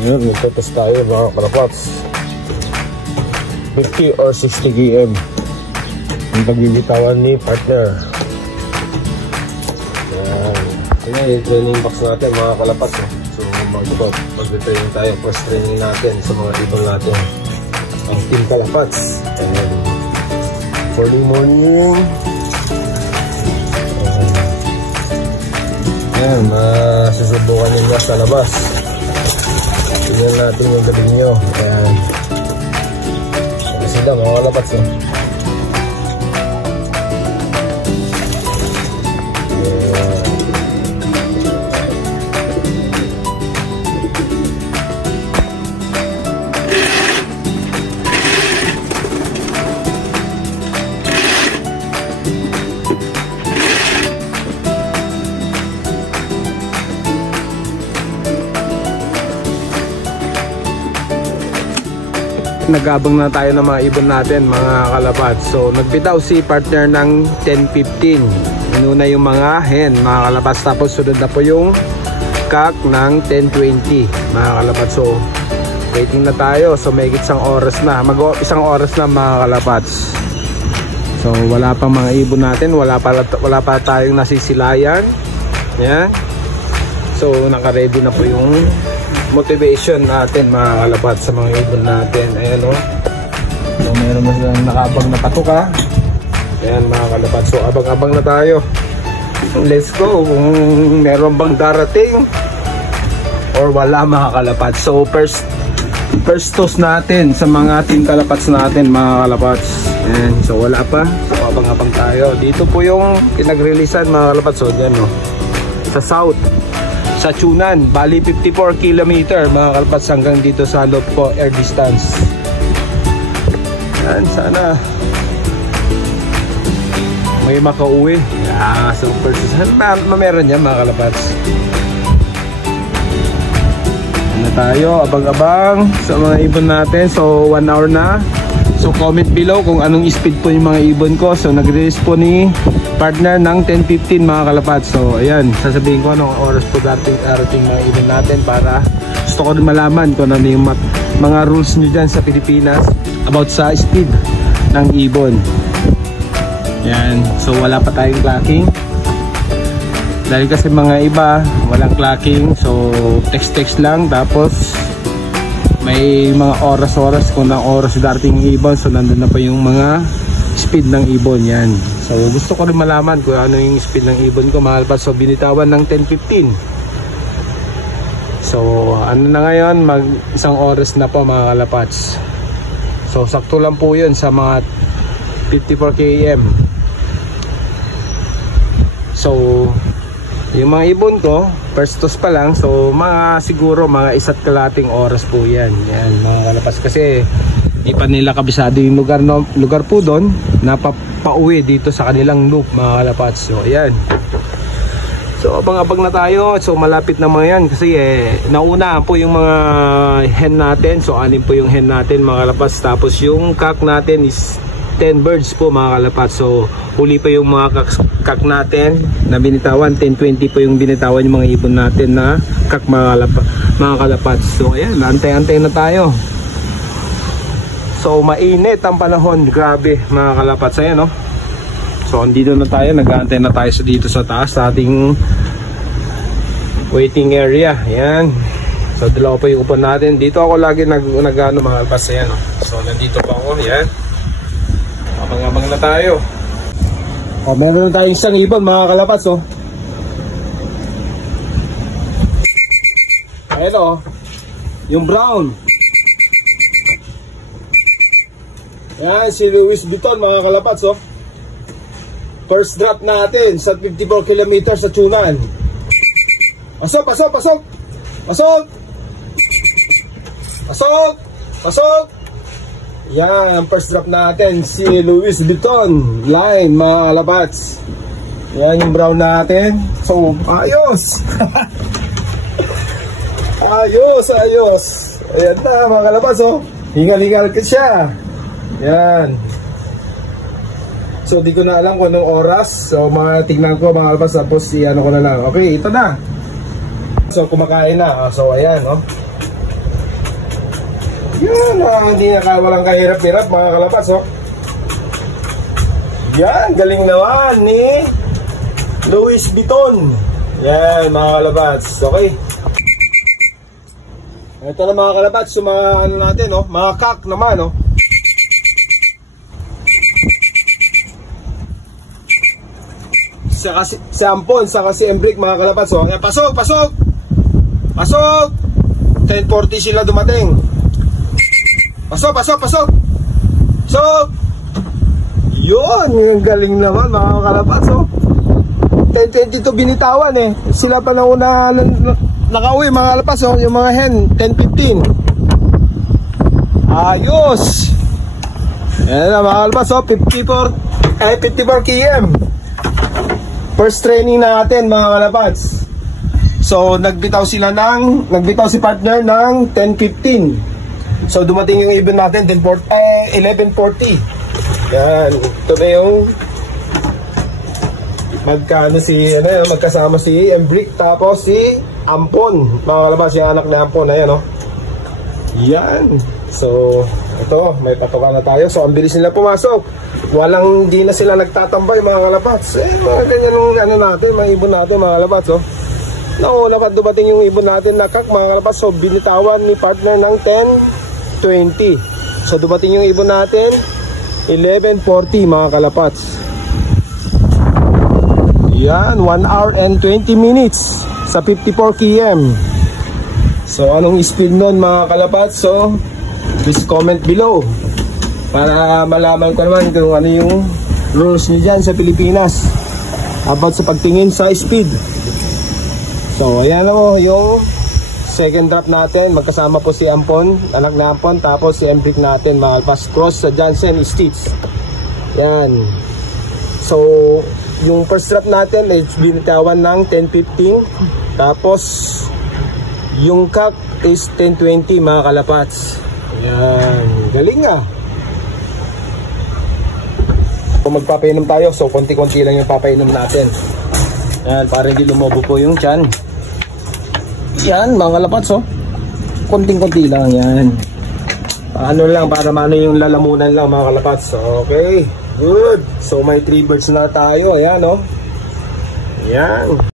Yun, magtotest tayo mga kalapots. 50 or 60 km yung pagbibitawan ni partner. Yan yung training box natin mga kalapots. So mag-training tayo, first training natin sa mga ibon natin, ang Team Kalapots. Morning. Ayan, susubukan nila sa labas. Tingnan natin yung gabi nyo. Ayan, sila mga kalapots. Nag-abang na tayo ng mga ibon natin mga kalapots. So nagbitaw si partner ng 10-15. Inuna yung mga hen mga kalapots, tapos sunod na po yung cock ng 10-20 mga kalapots. So waiting na tayo. So may isang oras na, isang oras na mga kalapots. So wala pang mga ibon natin, wala pa tayong nasisilayan. Yan. So naka-ready na po yung motivation natin mga kalapots sa mga ibon natin. Ayan o. So meron na silang nakabang na patuka. Ayan mga kalapots. So abang-abang na tayo. Let's go. Kung meron bang darating or wala mga kalapots. So first toss natin sa mga Team Kalapots natin mga kalapots. Ayan. So wala pa. So abang-abang tayo. Dito po yung pinag-releasean mga kalapots. So dyan o. Sa south, sa Tunan, bali 54 km mga kalapots hanggang dito sa Lop po air distance. Yan, sana may makauwi. So first meron yan mga kalapots. Ano tayo, abang-abang sa mga ibon natin. So 1 hour na. So comment below kung anong speed po yung mga ibon ko. So nag-release po ni partner ng 10-15 mga kalapots. So ayan, sasabihin ko anong oras po dating mga ibon natin, para gusto ko rin malaman kung ano yung mga rules nyo dyan sa Pilipinas about sa speed ng ibon. Ayan, so wala pa tayong clocking dahil kasi mga iba walang clocking. So text lang, tapos may mga oras kung ang oras dating ibon. So nandun na pa yung mga speed ng ibon. Yan. So gusto ko rin malaman kung ano yung speed ng ibon ko mga kalapots. So binitawan ng 10-15. So ano na ngayon, mag isang oras na po mga kalapots. So sakto lang po yun sa mga 54 km. So yung mga ibon ko first toss pa lang. So mga siguro mga 1 kalating oras po yan. Yan mga kalapots, kasi di pa nila kabisado yung lugar po doon na pauwi dito sa kanilang loop mga kalapots. So ayan, so abang-abang na tayo. So malapit na mga yan, kasi nauna po yung mga hen natin. So 6 po yung hen natin mga kalapots, tapos yung cock natin is 10 birds po mga kalapots. So huli pa yung mga cock natin na binitawan. 10-20 po yung binitawan yung mga ibon natin na cock mga kalapots. So ayan, antay-antay na tayo. So mainit ang panahon, grabe mga kalapots. Ayan, no? So andito na tayo, nag-aantay na tayo dito sa taas sa ating waiting area. Ayan. So dalawa pa yung upan natin. Dito ako lagi nag-ano mga kalapots. Ayan, no? So nandito pa ako. Ayan. Abang-abang na tayo. O meron na tayong isang ibon mga kalapots. Oh. Ayan, oh. Yung brown. Yan, si Louis Vuitton mga kalapots. Oh. First drop natin sa 54 km sa Tunan. Pasok, pasok, pasok. Pasok. Pasok. Pasok. Yan, ang first drop natin, si Louis Vuitton line mga kalapots. Yan yung brown natin. So, ayos. Ayos. Ayan na mga kalapots. Oh. Hingal-hingal ka siya. Yan. So di ko na alam kung anong oras. So tingnan ko mga kalapots, tapos ano ko na lang. Okay, ito na. So kumakain na. So ayan, no? Yan, hindi na walang kahirap-hirap mga kalabas, oh. Yan, galing naman ni Louis Vuitton. Yan, mga kalabas. Okay. Ito na mga kalabas, so mga ano natin, oh, mga kak naman, oh. Si Ampon, saka si Embrick mga kalabas, oh. Pasok, pasok! Pasok! 10:40 sila dumating. Pasok, pasok, pasok! Pasok! Yun, yung galing naman mga kalabas, oh. 10:22 binitawan eh. Sila pa na una nakauwi mga kalabas, oh. Yung mga hen, 10:15. Ayos! Yan na mga kalabas, oh. 54 km. First training natin mga kalabas. So nagbitaw si partner ng 10:15. So dumating yung ibon natin 11:40. Yan, ito na yung magkasama si Embrick tapos si Ampon. Mga kalabas, yung anak ni Ampon, ayan, oh. Yan. So ito, may patukan na tayo. So ang bilis nila pumasok. Di na sila nagtatambay mga kalabas. Mga ganyan yung ano natin, mga ibon natin mga kalabas, oh. Nauna pa dumating yung ibon natin na kak mga kalabas. So binitawan ni partner ng 10:20. So dumating yung ibon natin 11:40 mga kalapats. Yan, 1 hour and 20 minutes sa 54 km. So anong speed nun mga kalapats? So please comment below para malaman ko naman kung ano yung rules nyo dyan sa Pilipinas about sa pagtingin sa speed. So ayan o yung second drop natin. Magkasama po si Ampon, anak na Ampon, tapos si Embrick natin mga kalpas, cross sa Jansen Stitch. Yan. So yung first drop natin ay binitawan ng 10:15. Tapos yung cock is 10:20 mga kalapats. Yan, galing ah. Kung magpapainom tayo, so konti-konti lang yung papainom natin. Yan, para hindi lumobo po yung tiyan. Yan mga kalapats, oh. Konting-konti lang yan. Ano lang, para mano yung lalamunan lang mga kalapats. Okay, good. So may 3 birds na tayo. Ayan, oh. Yan.